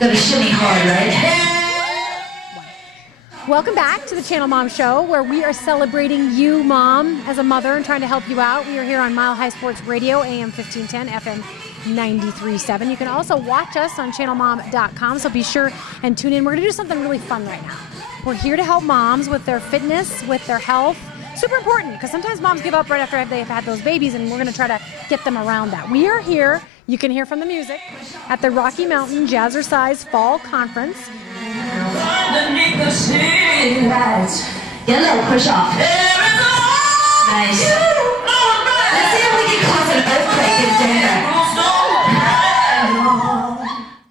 Gotta shimmy hard, right? Welcome back to the Channel Mom Show, where we are celebrating you, Mom, as a mother and trying to help you out. We are here on Mile High Sports Radio, AM 1510, FM 93.7. You can also watch us on channelmom.com, so be sure and tune in. We're going to do something really fun right now. We're here to help moms with their fitness, with their health. Super important, because sometimes moms give up right after they've had those babies, and we're going to try to get them around that. We are here, you can hear from the music, at the Rocky Mountain Jazzercise Fall Conference. Underneath the city lights. Get a little push off. Nice. Let's see if we can cause an earthquake in Denver.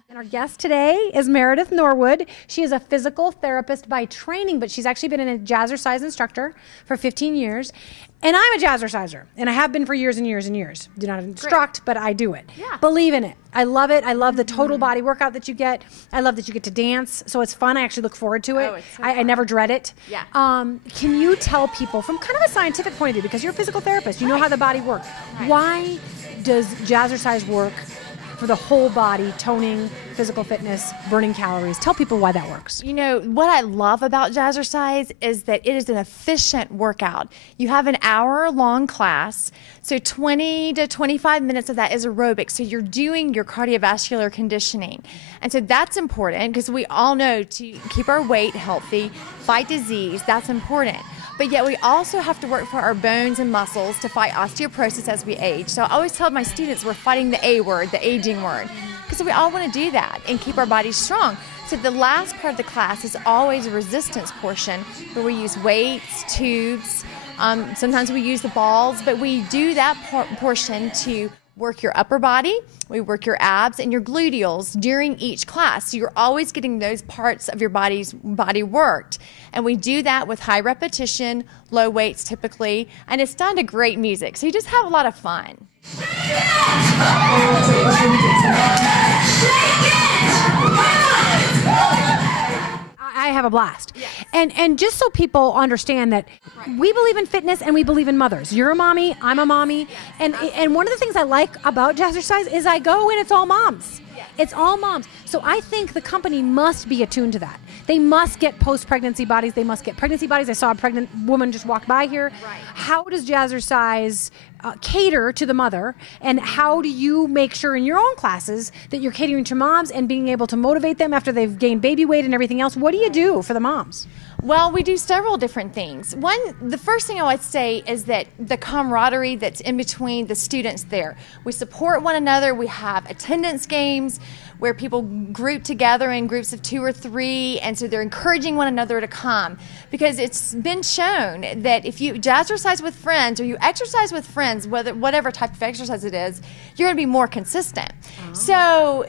And our guest today is Meredith Norwood. She is a physical therapist by training, but she's actually been a Jazzercise instructor for 15 years. And I'm a Jazzerciser, and I have been for years and years and years. Do not instruct, but I do it. Yeah. Believe in it. I love it. I love the total body workout that you get. I love that you get to dance, so it's fun. I actually look forward to it. Oh, it's so I fun. never dread it. Yeah. Can you tell people from kind of a scientific point of view, because you're a physical therapist, you know how the body works. Right. Why does Jazzercise work for the whole body, toning, physical fitness, burning calories? Tell people why that works. You know, what I love about Jazzercise is that it is an efficient workout. You have an hour-long class, so 20 to 25 minutes of that is aerobic, so you're doing your cardiovascular conditioning. And so that's important, because we all know to keep our weight healthy, fight disease, that's important. But yet we also have to work for our bones and muscles to fight osteoporosis as we age. So I always tell my students we're fighting the A word, the aging word, because we all want to do that and keep our bodies strong. So the last part of the class is always a resistance portion where we use weights, tubes, sometimes we use the balls, but we do that portion to work your upper body, we work your abs and your gluteals during each class. So you're always getting those parts of your body worked. And we do that with high repetition, low weights typically, and it's done to great music. So you just have a lot of fun. I have a blast. Yes. And just so people understand that we believe in fitness and we believe in mothers. You're a mommy, I'm a mommy. And one of the things I like about Jazzercise is I go and it's all moms. Yes. It's all moms. So I think the company must be attuned to that. They must get post-pregnancy bodies. They must get pregnancy bodies. I saw a pregnant woman just walk by here. Right. How does Jazzercise cater to the mother? And how do you make sure in your own classes that you're catering to moms and being able to motivate them after they've gained baby weight and everything else? What do you do for the moms? Well, we do several different things. The first thing I would say is that the camaraderie that's in between the students there. We support one another. We have attendance games where people group together in groups of 2 or 3, and so they're encouraging one another to come. Because it's been shown that if you jazzercise with friends or you exercise with friends, whatever type of exercise it is, you're going to be more consistent. So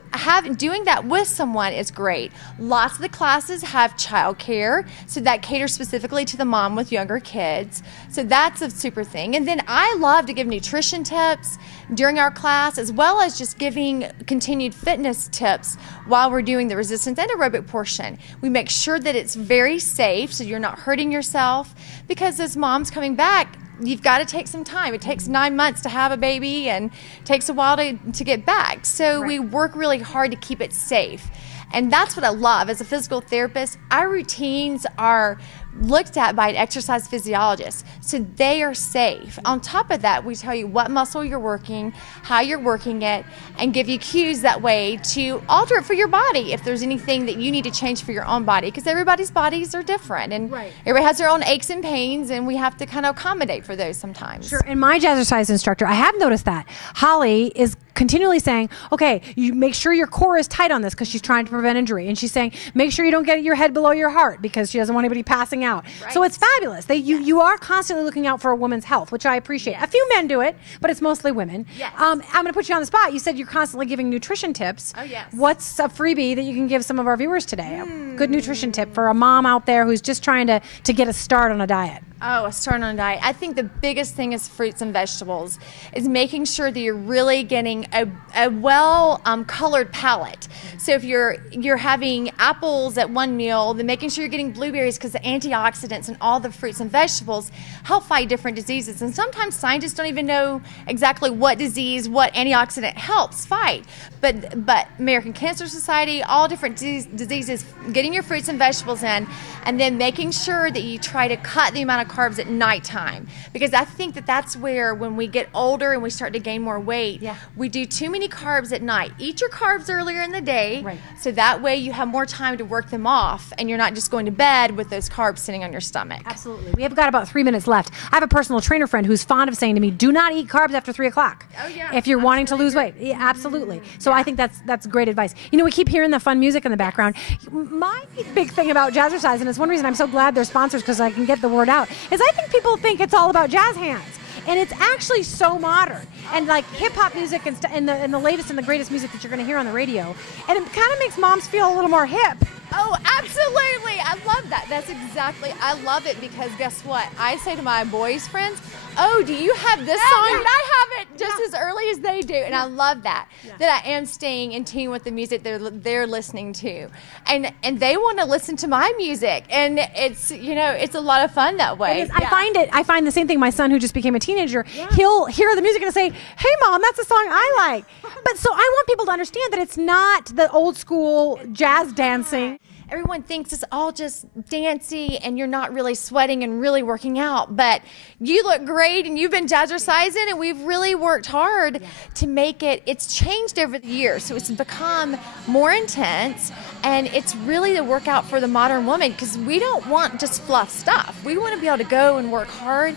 doing that with someone is great. Lots of the classes have childcare, so that caters specifically to the mom with younger kids. So that's a super thing. And then I love to give nutrition tips during our class, as well as just giving continued fitness tips while we're doing the resistance and aerobic portion. We make sure that it's very safe, so you're not hurting yourself, because as moms coming back, you've got to take some time. It takes 9 months to have a baby and takes a while to get back. So we work really hard to keep it safe. And that's what I love. As a physical therapist, our routines are looked at by an exercise physiologist, so they are safe. On top of that, we tell you what muscle you're working, how you're working it, and give you cues that way to alter it for your body if there's anything that you need to change for your own body, because everybody's bodies are different, and everybody has their own aches and pains, and we have to kind of accommodate for those sometimes. Sure. And my Jazzercise instructor, I have noticed that Holly is continually saying, okay, you make sure your core is tight on this, because she's trying to prevent injury. And she's saying, make sure you don't get your head below your heart, because she doesn't want anybody passing out. So it's fabulous. You are constantly looking out for a woman's health, which I appreciate. A few men do it, but it's mostly women. I'm going to put you on the spot. You said you're constantly giving nutrition tips. Oh, yes. What's a freebie that you can give some of our viewers today? A good nutrition tip for a mom out there who's just trying to get a start on a diet. Oh, starting on a diet. I think the biggest thing is fruits and vegetables, is making sure that you're really getting a well colored palate. So if you're having apples at one meal, then making sure you're getting blueberries, because the antioxidants and all the fruits and vegetables help fight different diseases. And sometimes scientists don't even know exactly what disease, what antioxidant helps fight. But American Cancer Society, all different diseases, getting your fruits and vegetables in, and then making sure that you try to cut the amount of carbs at nighttime, because I think that that's where, when we get older and we start to gain more weight, we do too many carbs at night. Eat your carbs earlier in the day, so that way you have more time to work them off, and you're not just going to bed with those carbs sitting on your stomach. Absolutely. We have got about 3 minutes left. I have a personal trainer friend who's fond of saying to me, do not eat carbs after 3 o'clock. Oh, yeah. If you're wanting to lose weight. Yeah, absolutely. So I think that's great advice. You know, we keep hearing the fun music in the background. My big thing about Jazzercise, and it's one reason I'm so glad they're sponsors, because I can get the word out, is I think people think it's all about jazz hands. And it's actually so modern, and like hip-hop music and the latest and the greatest music that you're going to hear on the radio. And it kind of makes moms feel a little more hip. Oh, absolutely. I love that. That's exactly, I love it, because guess what? I say to my boys' friends, oh, do you have this song? And I have it just as early as they do. And I love that, that I am staying in tune with the music they're listening to. And they want to listen to my music. And it's, you know, it's a lot of fun that way. I find the same thing. My son, who just became a teenager, he'll hear the music and say, hey, Mom, that's a song I like. But so I want people to understand that it's not the old school jazz dancing. Everyone thinks it's all just dancey and you're not really sweating and really working out, but you look great and you've been jazzercising, and we've really worked hard to make it. It's changed over the years, so it's become more intense, and it's really the workout for the modern woman, because we don't want just fluff stuff. We want to be able to go and work hard,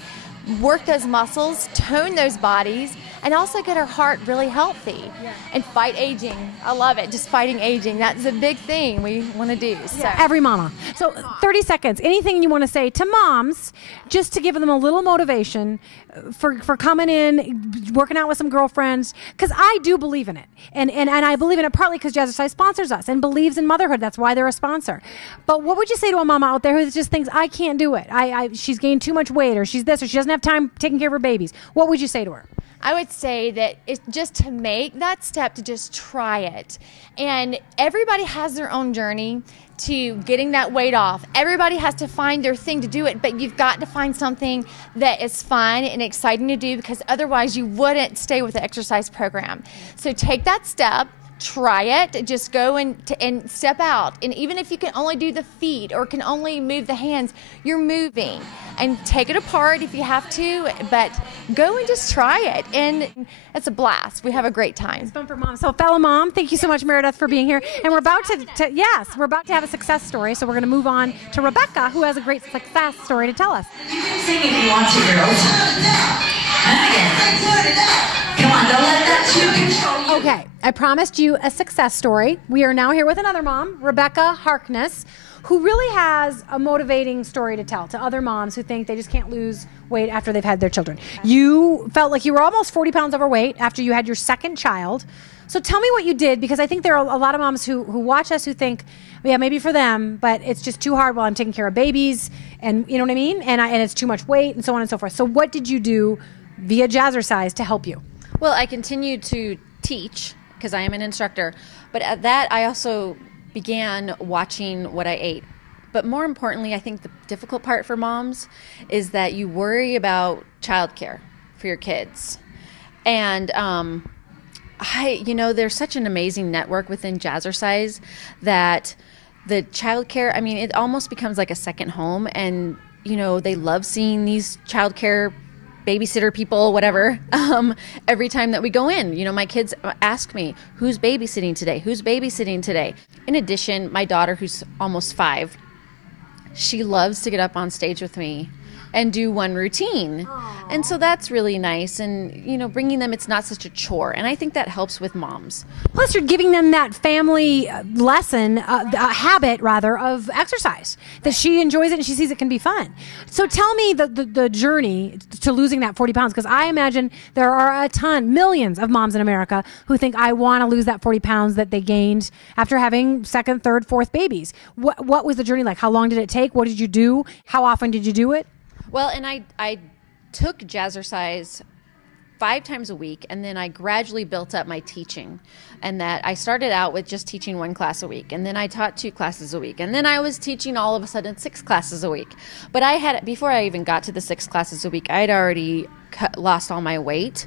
work those muscles, tone those bodies, and also get our heart really healthy and fight aging. I love it, just fighting aging. That's a big thing we want to do. So. Every mama. So 30 seconds, anything you want to say to moms, just to give them a little motivation for coming in, working out with some girlfriends, because I do believe in it. And I believe in it partly because Jazzercise sponsors us and believes in motherhood. That's why they're a sponsor. But what would you say to a mama out there who just thinks, I can't do it? She's gained too much weight, or she's this, or she doesn't have time taking care of her babies. What would you say to her? I would say that it's just to make that step, to just try it. And everybody has their own journey to getting that weight off. Everybody has to find their thing to do it, but you've got to find something that is fun and exciting to do, because otherwise you wouldn't stay with the exercise program. So take that step. Try it. Just go and step out. And even if you can only do the feet or can only move the hands, you're moving. And take it apart if you have to, but go and just try it. And it's a blast. We have a great time. It's fun for moms. So, fellow mom, thank you so much, Meredith, for being here. And we're about we're about to have a success story. So we're going to move on to Rebecca, who has a great success story to tell us. You can sing if you want to, girls. Come on, don't let that tune control you. Okay, I promised you a success story. We are now here with another mom, Rebecca Harkness, who really has a motivating story to tell to other moms who think they just can't lose weight after they've had their children. You felt like you were almost 40 pounds overweight after you had your second child. So tell me what you did, because I think there are a lot of moms who watch us who think, yeah, maybe for them, but it's just too hard while I'm taking care of babies, and you know what I mean? And it's too much weight, and so on and so forth. So what did you do via Jazzercise to help you? Well, I continued to teach because I am an instructor, but at that I also began watching what I ate. But more importantly, I think the difficult part for moms is that you worry about childcare for your kids. And there's such an amazing network within Jazzercise that the childcare, I mean, it almost becomes like a second home. And, you know, they love seeing these childcare babysitter people, whatever, every time that we go in. You know, my kids ask me, who's babysitting today? Who's babysitting today? In addition, my daughter, who's almost 5, she loves to get up on stage with me and do one routine. Aww. And so that's really nice. And, you know, bringing them, it's not such a chore. And I think that helps with moms. Plus, you're giving them that family lesson, habit, rather, of exercise, that she enjoys it and she sees it can be fun. So tell me the journey to losing that 40 pounds, because I imagine there are millions of moms in America who think, I want to lose that 40 pounds that they gained after having second, third, fourth babies. What was the journey like? How long did it take? What did you do? How often did you do it? Well, and I took Jazzercise 5 times a week, and then I gradually built up my teaching, and that I started out with just teaching 1 class a week, and then I taught 2 classes a week, and then I was teaching all of a sudden 6 classes a week. But before I even got to the 6 classes a week, I'd already lost all my weight.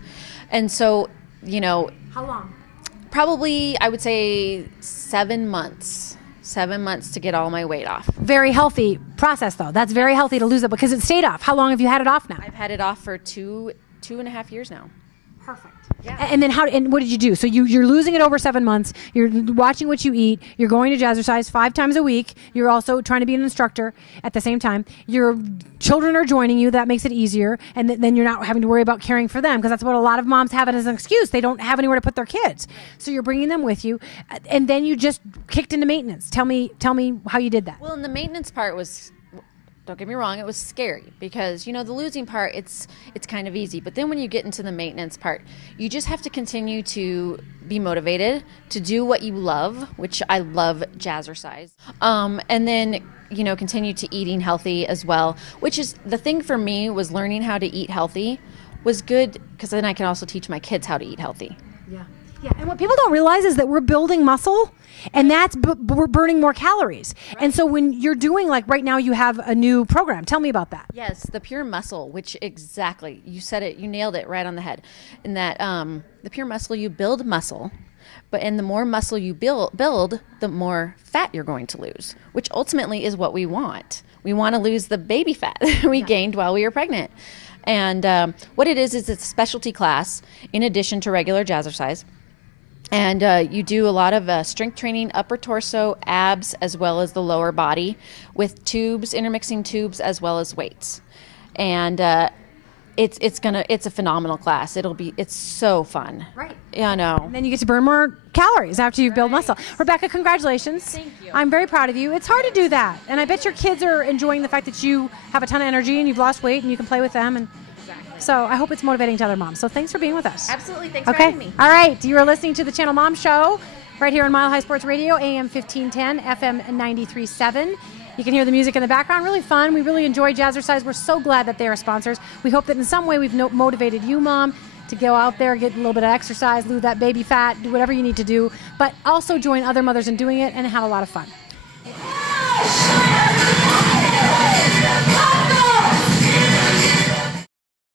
And so, How long? Probably, I would say 7 months. 7 months to get all my weight off. Very healthy process, though. That's very healthy to lose it because it stayed off. How long have you had it off now? I've had it off for 2.5 years now. Perfect. Yeah. And then what did you do? So you're losing it over 7 months. You're watching what you eat. You're going to Jazzercise 5 times a week. You're also trying to be an instructor at the same time. Your children are joining you. That makes it easier. And then you're not having to worry about caring for them, because that's what a lot of moms have it as an excuse. They don't have anywhere to put their kids. So you're bringing them with you. And then you just kicked into maintenance. Tell me how you did that. Well, and the maintenance part was, don't get me wrong, it was scary because, the losing part, it's kind of easy. But then when you get into the maintenance part, you just have to continue to be motivated to do what you love, which I love Jazzercise. And then, continue to eating healthy as well, which is the thing for me, was learning how to eat healthy was good, because then I can also teach my kids how to eat healthy. Yeah, and what people don't realize is that we're building muscle, and we're burning more calories. Right. And so when you're doing, like right now, you have a new program. Tell me about that. Yes, the Pure Muscle, which exactly, you said it, you nailed it right on the head. In that the Pure Muscle, you build muscle, and the more muscle you build, the more fat you're going to lose, which ultimately is what we want. We want to lose the baby fat we gained while we were pregnant. And what it is it's a specialty class in addition to regular Jazzercise. And you do a lot of strength training, upper torso, abs, as well as the lower body, with intermixing tubes, as well as weights. And it's a phenomenal class. It's so fun. Right. Yeah, I know. And then you get to burn more calories after you build muscle. Rebecca, congratulations. Thank you. I'm very proud of you. It's hard to do that. And I bet your kids are enjoying the fact that you have a ton of energy and you've lost weight and you can play with them. And so I hope it's motivating to other moms. So thanks for being with us. Absolutely. Thanks for having me. All right. You are listening to the Channel Mom Show right here on Mile High Sports Radio, AM 1510, FM 93.7. You can hear the music in the background. Really fun. We really enjoy Jazzercise. We're so glad that they are sponsors. We hope that in some way we've motivated you, Mom, to go out there, get a little bit of exercise, lose that baby fat, do whatever you need to do, but also join other mothers in doing it and have a lot of fun.